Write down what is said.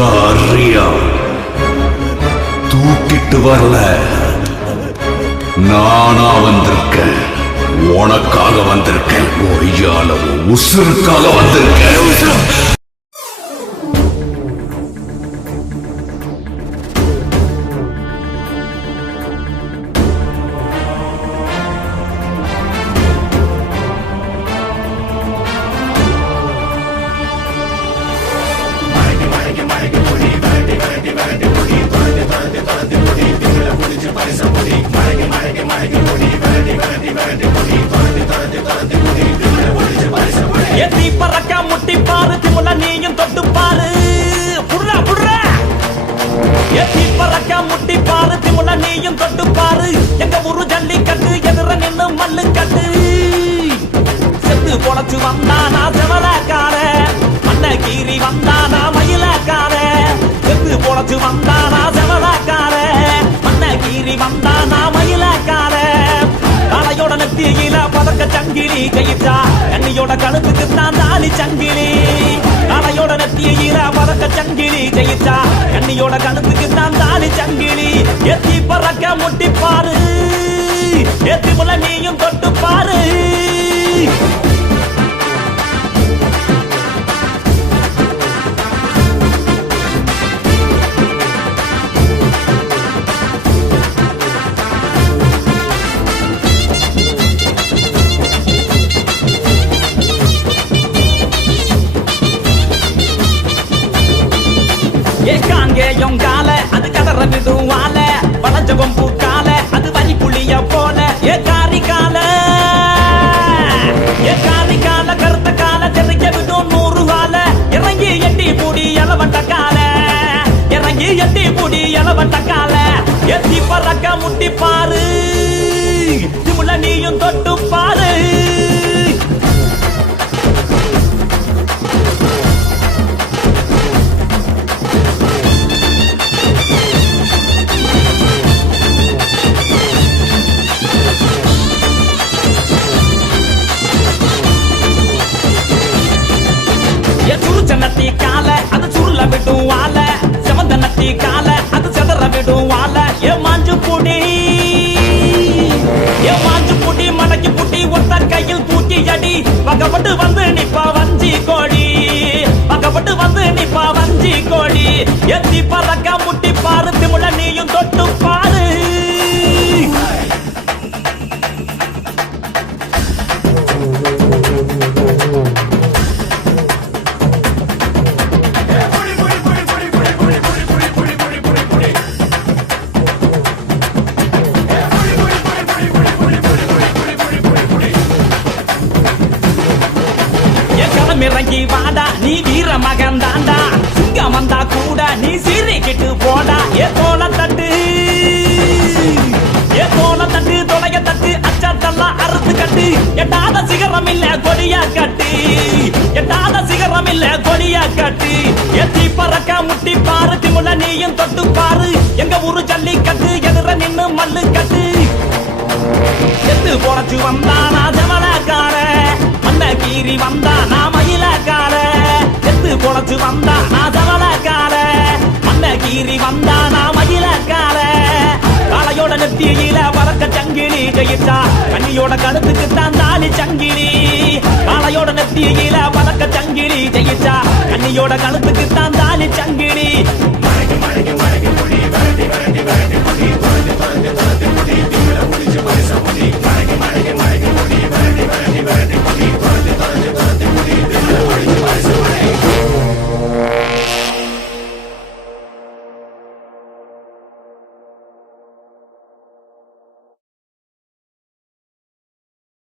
சாரியா தூக்கிட்டு வரல. நானா வந்திருக்கேன். உனக்காக வந்திருக்கேன். ஒய்யால உசுருக்காக வந்திருக்கேன். பாரு திமுல நீயும் தொட்டு பாரு எங்க ஊரு ஜல்லிக்கட்டு எதிர நின்னு மல்லு கட்டு செத்து பொழைச்சு வந்தானா செவலக்கார மண்ண கீறி வந்தானா மயிலக்கார செத்து பொழைச்சு வந்தானா செவலக்கார மண்ண கீறி வந்தானா மயிலக்கார காலையோட நெத்தியில பதக்க சங்கிலி கயிற்றா கண்ணியோட கழுத்துக்கு தான் தாலி சங்கிலி. காலையோட நெத்தியில பதக்க சங்கிலி கையிட்டா கண்ணியோட கழுத்துக்கு தான் தாலி சங்கிலி. எத்தி பறக்க முட்டி பாரு ஏக்காங்கேயும் கால அது கதற விதுவால வளைஞ்ச கொம்பு கால அது வரி புளிய போல. ஏ சுருச்ச நத்தி கால அது சுருள விடும் வால செவந்த நத்தி கால அது செதற விடும் வால ஏ மாஞ்சு புடி ஏ மாஞ்சு புடி மடக்கி புடி ஒத்த கையில் தூக்கி அடி. பக்கப்பட்டு வந்து நிப்பா வஞ்சி கோடி பக்கப்பட்டு வந்து நிப்பா வஞ்சி கோடி எத்தி பறக்க முட்டி பாரு திமுல நீயும் தொட்டு களமிறங்கி வாடா நீ வீர மகன் தாண்டா. சிங்கம் வந்தா கூட நீ சீறிக்கிட்டு போடா. ஏ தோல தட்டு ஏ தோல தட்டு தொலைய தட்டு அச்சத்தெல்லாம் அறுத்து கட்டு. எட்டாத சிகரம் இல்ல கொடியா கட்டு. எட்டாத சிகரம் இல்ல கொடியா கட்டு. எத்தி பறக்க முட்டி பாரு திமுல நீயும் தொட்டு பாரு. எங்க ஊரு ஜல்லி கட்டு எதிர நின்னு மல்லு கட்டு. எத்து போனச்சு வந்தானா ஜமலக்கார கீரி வந்தா கண்ணியோட கழுத்துக்கு தான் தாலி சங்கிலி. காளையோட நெத்தியில பதக்க சங்கிலி. ஜெயிச்சா கண்ணியோட கழுத்துக்கு தான் தாலி சங்கிலி.